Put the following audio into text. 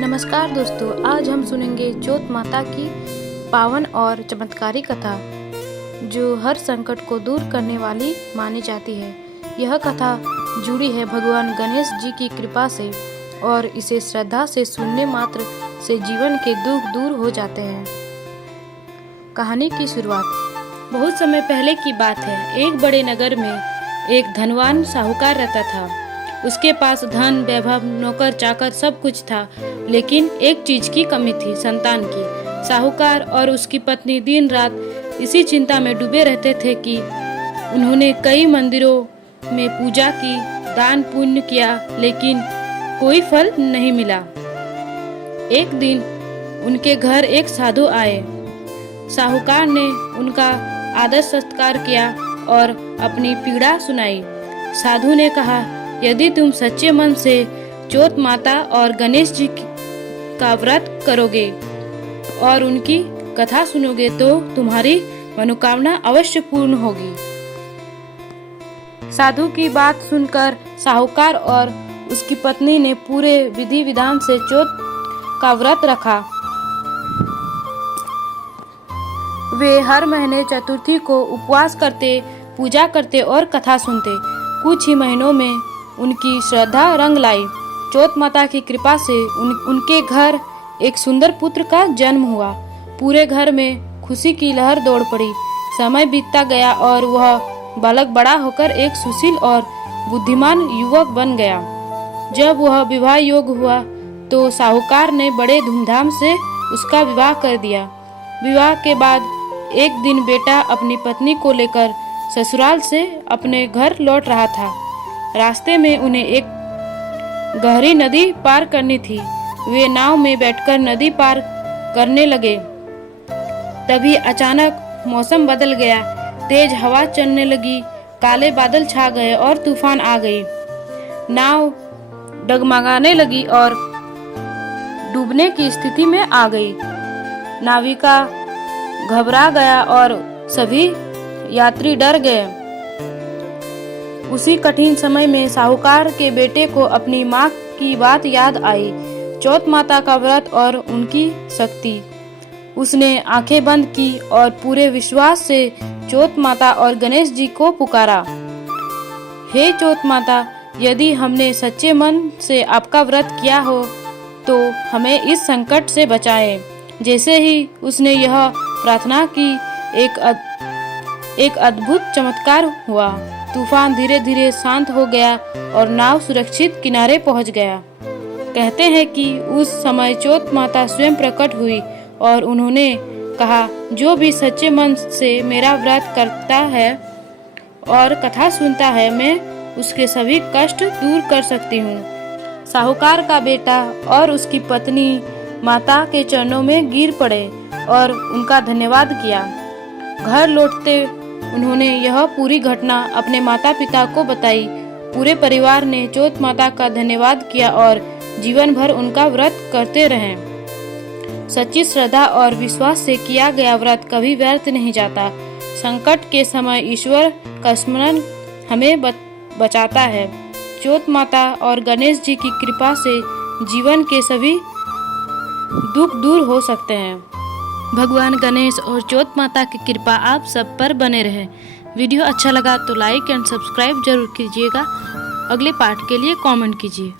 नमस्कार दोस्तों, आज हम सुनेंगे चौथ माता की पावन और चमत्कारी कथा जो हर संकट को दूर करने वाली मानी जाती है। यह कथा जुड़ी है भगवान गणेश जी की कृपा से और इसे श्रद्धा से सुनने मात्र से जीवन के दुख दूर हो जाते हैं। कहानी की शुरुआत बहुत समय पहले की बात है। एक बड़े नगर में एक धनवान साहूकार रहता था। उसके पास धन, वैभव, नौकर चाकर सब कुछ था, लेकिन एक चीज की कमी थी, संतान की। साहूकार और उसकी पत्नी दिन रात इसी चिंता में डूबे रहते थे कि उन्होंने कई मंदिरों में पूजा की, दान पुण्य किया, लेकिन कोई फल नहीं मिला। एक दिन उनके घर एक साधु आए। साहूकार ने उनका आदर सत्कार किया और अपनी पीड़ा सुनाई। साधु ने कहा, यदि तुम सच्चे मन से चौथ माता और गणेश जी का व्रत करोगे और उनकी कथा सुनोगे तो तुम्हारी मनोकामना अवश्य पूर्ण होगी। साधु की बात सुनकर साहूकार और उसकी पत्नी ने पूरे विधि विधान से चौथ का व्रत रखा। वे हर महीने चतुर्थी को उपवास करते, पूजा करते और कथा सुनते। कुछ ही महीनों में उनकी श्रद्धा रंग लाई। चौथ माता की कृपा से उनके घर एक सुंदर पुत्र का जन्म हुआ। पूरे घर में खुशी की लहर दौड़ पड़ी। समय बीतता गया और वह बालक बड़ा होकर एक सुशील और बुद्धिमान युवक बन गया। जब वह विवाह योग्य हुआ तो साहूकार ने बड़े धूमधाम से उसका विवाह कर दिया। विवाह के बाद एक दिन बेटा अपनी पत्नी को लेकर ससुराल से अपने घर लौट रहा था। रास्ते में उन्हें एक गहरी नदी पार करनी थी। वे नाव में बैठकर नदी पार करने लगे। तभी अचानक मौसम बदल गया। तेज हवा चलने लगी, काले बादल छा गए और तूफान आ गई। नाव डगमगाने लगी और डूबने की स्थिति में आ गई। नाविका घबरा गया और सभी यात्री डर गए। उसी कठिन समय में साहूकार के बेटे को अपनी माँ की बात याद आई, चौथ माता का व्रत और उनकी शक्ति। उसने आंखें बंद की और पूरे विश्वास से चौथ माता और गणेश जी को पुकारा। हे चौथ माता, यदि हमने सच्चे मन से आपका व्रत किया हो तो हमें इस संकट से बचाएं। जैसे ही उसने यह प्रार्थना की, एक अद्भुत चमत्कार हुआ। तूफान धीरे धीरे शांत हो गया और नाव सुरक्षित किनारे पहुंच गया। कहते हैं कि उस समय चौथ माता स्वयं प्रकट हुई और उन्होंने कहा, जो भी सच्चे मन से मेरा व्रत करता है और कथा सुनता है, मैं उसके सभी कष्ट दूर कर सकती हूँ। साहूकार का बेटा और उसकी पत्नी माता के चरणों में गिर पड़े और उनका धन्यवाद किया। घर लौटते उन्होंने यह पूरी घटना अपने माता पिता को बताई। पूरे परिवार ने चौथ माता का धन्यवाद किया और जीवन भर उनका व्रत करते रहे। सच्ची श्रद्धा और विश्वास से किया गया व्रत कभी व्यर्थ नहीं जाता। संकट के समय ईश्वर का स्मरण हमें बचाता है। चौथ माता और गणेश जी की कृपा से जीवन के सभी दुख दूर हो सकते हैं। भगवान गणेश और चौथ माता की कृपा आप सब पर बने रहे। वीडियो अच्छा लगा तो लाइक एंड सब्सक्राइब जरूर कीजिएगा। अगले पार्ट के लिए कमेंट कीजिए।